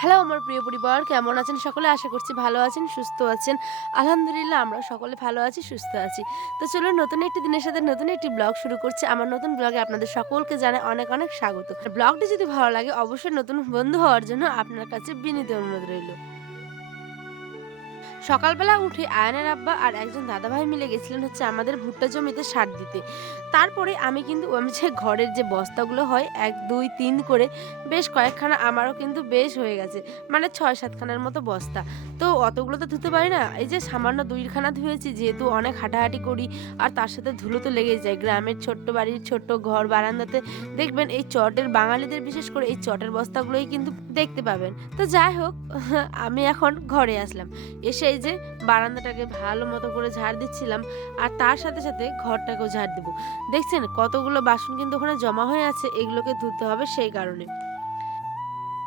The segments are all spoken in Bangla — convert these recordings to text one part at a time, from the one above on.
হ্যালো আমার প্রিয় পরিবার, কেমন আছেন সকলে? আশা করছি ভালো আছেন, সুস্থ আছেন। আলহামদুলিল্লাহ আমরা সকলে ভালো আছি, সুস্থ আছি। তো চলুন নতুন একটি দিনের সাথে নতুন একটি ব্লগ শুরু করছি। আমার নতুন ব্লগে আপনাদের সকলকে জানাই অনেক অনেক স্বাগত। ব্লগটি যদি ভালো লাগে অবশ্যই নতুন বন্ধু হওয়ার জন্য আপনার কাছে বিনীত অনুরোধ রইল। সকালবেলা উঠে আয়নের আব্বা আর একজন দাদাভাই মিলে গেছিলেন হচ্ছে আমাদের ভুট্টা জমিতে সার দিতে। তারপরে আমি কিন্তু আমি যে ঘরের যে বস্তাগুলো হয় ১, ২, ৩ করে বেশ কয়েকখানা আমারও কিন্তু বেশ হয়ে গেছে। মানে ৬-৭ খানার মতো বস্তা। তো অতগুলো তো ধুতে পারি না। এই যে সামান্য ২ খানা ধুয়েছি, যেহেতু অনেক হাঁটাহাঁটি করি আর তার সাথে ধুলো তো লেগেই যায়। গ্রামের ছোট্ট বাড়ির ছোট্ট ঘর বারান্দাতে দেখবেন এই চটের বাঙালিদের বিশেষ করে এই চটের বস্তাগুলোই কিন্তু দেখতে পাবেন। তো যাই হোক আমি এখন ঘরে আসলাম। এসে এই যে বারান্দাটাকে ভালো মতো করে ঝাড় দিচ্ছিলাম আর তার সাথে সাথে ঘরটাকেও ঝাড় দিব। দেখছেন কতগুলো বাসন কিন্তু ওখানে জমা হয়ে আছে, এগুলোকে ধুতে হবে সেই কারণে।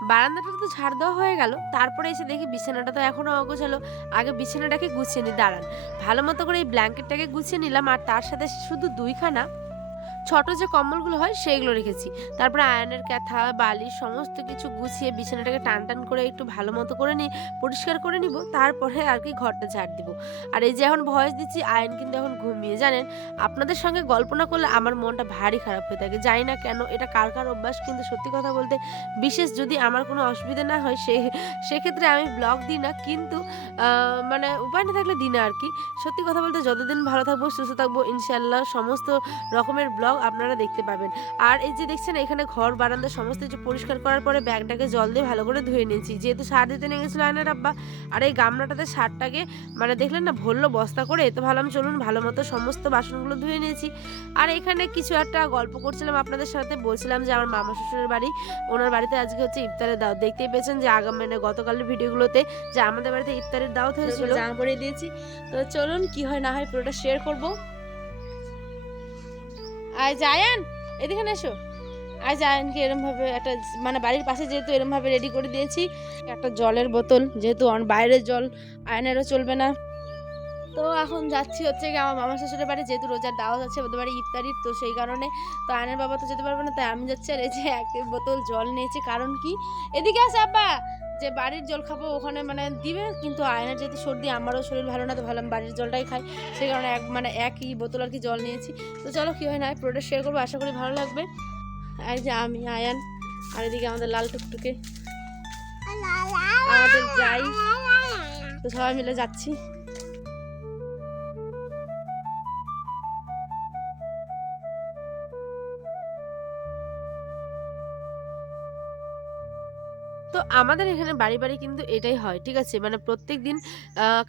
বারান্দাটা তো ঝাড় দেওয়া হয়ে গেল, তারপরে এসে দেখি বিছানাটা তো এখনো অগোছালো। আগে বিছানাটাকে গুছিয়ে নি, দাঁড়ান। ভালো মতো করে এই ব্ল্যাঙ্কেটটাকে গুছিয়ে নিলাম আর তার সাথে শুধু ২ খানা ছোট যে কম্বলগুলো হয় সেইগুলো রেখেছি। তারপরে আয়নের ক্যাথা, বালিশ সমস্ত কিছু গুছিয়ে বিছানাটাকে টান টান করে একটু ভালো মতো করে পরিষ্কার করে নিব। তারপরে আর কি ঘরটা ঝাড় দিব। আর এই যে এখন ভয়েস দিচ্ছি, আয়ন কিন্তু এখন ঘুমিয়ে। জানেন, আপনাদের সঙ্গে গল্প না করলে আমার মনটা ভারী খারাপ হয়ে থাকে। জানি না কেন, এটা কার কার অভ্যাস, কিন্তু সত্যি কথা বলতে বিশেষ যদি আমার কোনো অসুবিধা না হয় সেক্ষেত্রে আমি ব্লগ দিই না, কিন্তু মানে উপায় না থাকলে দিই না আর কি। সত্যি কথা বলতে যতদিন ভালো থাকবো সুস্থ থাকবো ইনশাল্লাহ সমস্ত রকমের ব্লগ আপনারা দেখতে পাবেন। আর এই যে দেখছেন এখানে ঘর বারান্দা সমস্ত কিছু পরিষ্কার করার পরে ব্যাগটাকে জল দিয়ে ভালো করে ধুয়ে নিয়েছি, যেহেতু সার দিতে নিয়ে গেছিলো আয়নার আব্বা। আর এই গামলাটাতে সারটাকে মানে দেখলেন না ভরলো বস্তা করে, তো ভাবলাম চলুন ভালো মতো সমস্ত বাসনগুলো ধুয়ে নিয়েছি। আর এখানে কিছু একটা গল্প করছিলাম আপনাদের সাথে, বলছিলাম যে আমার মামা শ্বশুরের বাড়ি, ওনার বাড়িতে আজকে হচ্ছে ইফতারের দাওয়াত। দেখতেই পেয়েছেন যে মানে গতকালের ভিডিওগুলোতে যে আমাদের বাড়িতে ইফতারের দাওয়াত হয়েছিল, জামা পরিয়ে দিয়েছি। তো চলুন কি হয় না হয় পুরোটা শেয়ার করবো। আয় জায়ান, এদিকে এসো। আজ জায়ানকে এরম ভাবে একটা মানে বাড়ির পাশে যেহেতু এরম ভাবে রেডি করে দিয়েছি একটা জলের বোতল, যেহেতু বাইরের জল আয়নেরও চলবে না। তো এখন যাচ্ছি হচ্ছে কি আমার মামা শ্বশুরের বাড়ি, যেহেতু রোজার দাওয়াত আছে ওদের বাড়ি ইফতারির, তো সেই কারণে তো আয়নের বাবা তো যেতে পারবে না, তাই আমি যাচ্ছি। আর এই যে এক বোতল জল নিয়েছি, কারণ কি এদিকে আছে আব্বা, যে বাড়ির জল খাবো ওখানে মানে দিবে, কিন্তু আয়নের যেহেতু সর্দি আমারও শরীর ভালো না, তো ভাবলাম বাড়ির জলটাই খাই, সেই কারণে একই বোতল আর কি জল নিয়েছি। তো চলো কি হয় না পুরোটা শেয়ার করবো, আশা করি ভালো লাগবে। আর যে আমি আয়ান, আর এদিকে আমাদের লাল টুকটুকে আমাদের যাই, তো সবাই মিলে যাচ্ছি। তো আমাদের এখানে বাড়ি কিন্তু এটাই হয়, ঠিক আছে? মানে প্রত্যেকদিন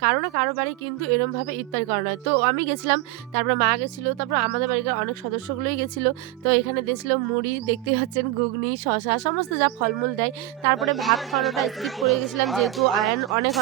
কারো না কারো বাড়ি কিন্তু এরমভাবে ইফতার করানো হয়। তো আমি গেছিলাম, তারপরে মা গেছিল, তারপর আমাদের বাড়িকার অনেক সদস্যগুলোই গেছিল। তো এখানে দিয়েছিল মুড়ি, দেখতেই পাচ্ছেন, ঘুগনি, শসা সমস্ত যা ফলমূল দেয়। তারপরে ভাত খাওয়ানোটা স্কিপ করে গেছিলাম, যেহেতু আয়ান অনেক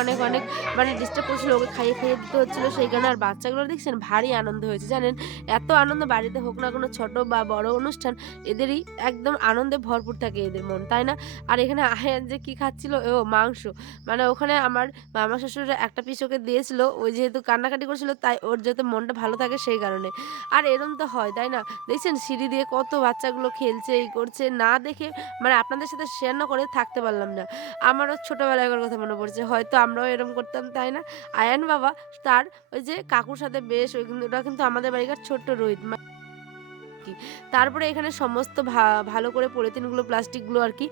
মানে ডিস্টার্ব করছিল, ওকে খাইয়ে দিতে হচ্ছিল সেই কারণে। আর বাচ্চাগুলো দেখছেন ভারী আনন্দ হয়েছে, জানেন? এত আনন্দ বাড়িতে হোক না কোনো ছোট বা বড় অনুষ্ঠান, এদেরই একদম আনন্দে ভরপুর থাকে এদের মন, তাই না? আর এখানে আয়ান যে কি খাচ্ছিল, ও মাংস। মানে ওখানে আমার মামা শ্বশুর একটা পিস ওকে দিয়েছিল, ওই যেহেতু কান্নাকাটি করছিল তাই ওর যাতে মনটা ভালো থাকে সেই কারণে। আর এরম তো হয়, তাই না? দেখছেন সিঁড়ি দিয়ে কত বাচ্চাগুলো খেলছে, এই করছে, না দেখে মানে আপনাদের সাথে শেয়ার না করে থাকতে পারলাম না। আমারও ছোটবেলার কথা মনে পড়ছে, হয়তো আমরাও এরম করতাম, তাই না? আয়ান বাবা তার ওই যে কাকুর সাথে বেশ ওটা কিন্তু আমাদের বাড়িকার ছোট্ট রোহিত কি। তারপরে এখানে সমস্ত ভালো করে পলিথিনগুলো প্লাস্টিকগুলো আর কি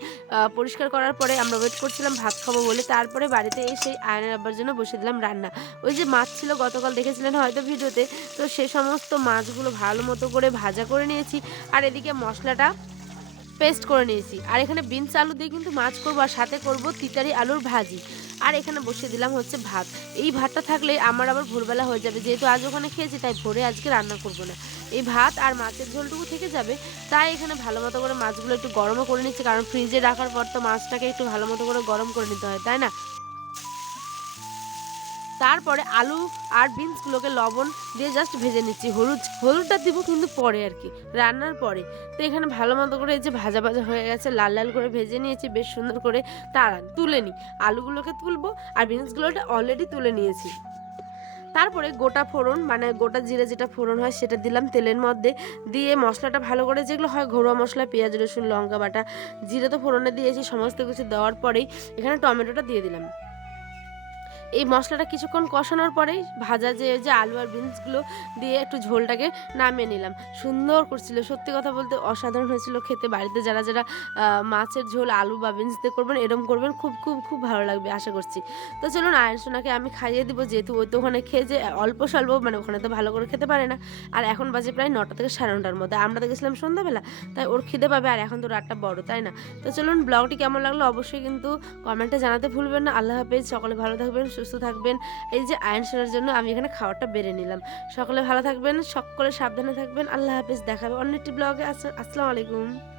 পরিষ্কার করার পরে আমরা ওয়েট করছিলাম ভাত খাবো বলে। তারপরে বাড়িতে এসে আয়নের আব্বার জন্য বসে দিলাম রান্না। ওই যে মাছ ছিল গতকাল দেখেছিলেন হয়তো ভিডিওতে, তো সে সমস্ত মাছগুলো ভালো মতো করে ভাজা করে নিয়েছি। আর এদিকে মশলাটা পেস্ট করে নিয়েছি। আর এখানে বিনস আলু দিয়ে কিন্তু মাছ করবো আর সাথে করব তিতারি আলুর ভাজি। আর এখানে বসিয়ে দিলাম হচ্ছে ভাত। এই ভাতটা থাকলে আমার আবার ভোরবেলা হয়ে যাবে, যেহেতু আজ ওখানে খেয়েছি তাই ভোরে আজকে রান্না করব না। এই ভাত আর মাছের ঝোলটুকু থেকে যাবে, তাই এখানে ভালো মতো করে মাছগুলো একটু গরমও করে নিচ্ছি, কারণ ফ্রিজে রাখার পর তো মাছটাকে একটু ভালো মতো করে গরম করে নিতে হয়, তাই না? তারপরে আলু আর বিনসগুলোকে লবণ দিয়ে জাস্ট ভেজে নিচ্ছি। হলুদটা দিব কিন্তু পরে আর কি, রান্নার পরে। তো এখানে ভালো মতো করে এই যে ভাজা হয়ে গেছে, লাল লাল করে ভেজে নিয়েছি বেশ সুন্দর করে। তুলে নিই, আলুগুলোকে তুলবো আর বিনসগুলোটা অলরেডি তুলে নিয়েছি। তারপরে গোটা ফোড়ন মানে গোটা জিরে যেটা ফোড়ন হয় সেটা দিলাম তেলের মধ্যে, দিয়ে মশলাটা ভালো করে যেগুলো হয় ঘরোয়া মশলা পেঁয়াজ রসুন লঙ্কা বাটা জিরে তো ফোড়নে দিয়েছি, সমস্ত কিছু দেওয়ার পরেই এখানে টমেটোটা দিয়ে দিলাম। এই মশলাটা কিছুক্ষণ কষানোর পরেই ভাজা যে আলু আর বিনসগুলো দিয়ে একটু ঝোলটাকে নামিয়ে নিলাম। সুন্দর করছিল, সত্যি কথা বলতে অসাধারণ হয়েছিল খেতে। বাড়িতে যারা যারা মাছের ঝোল আলু বা বিনস দিয়ে করবেন এরম করবেন, খুব খুব খুব ভালো লাগবে আশা করছি। তো চলুন আয়ন সোনাকে আমি খাইয়ে দিব, যেহেতু ওই তো ওখানে খেয়ে যে অল্প স্বল্প মানে ওখানে তো ভালো করে খেতে পারে না। আর এখন বাজে প্রায় 9টা থেকে 9:30টার মধ্যে, আমরা তো গেছিলাম সন্ধ্যাবেলা, তাই ওর খিদে পাবে, আর এখন তো রাতটা বড় তাই না। তো চলুন ব্লগটি কেমন লাগলো অবশ্যই কিন্তু কমেন্টে জানাতে ভুলবেন না। আল্লাহ হাফেজ, সকলে ভালো থাকবেন সুস্থ থাকবেন। এই যে আয়ন সোনার জন্য আমি এখানে খাবারটা বেড়ে নিলাম। সকলে ভালো থাকবেন, সকলে সাবধানে থাকবেন। আল্লাহ হাফেজ, দেখা হবে অন্য একটি ব্লগে। আসসালামু আলাইকুম।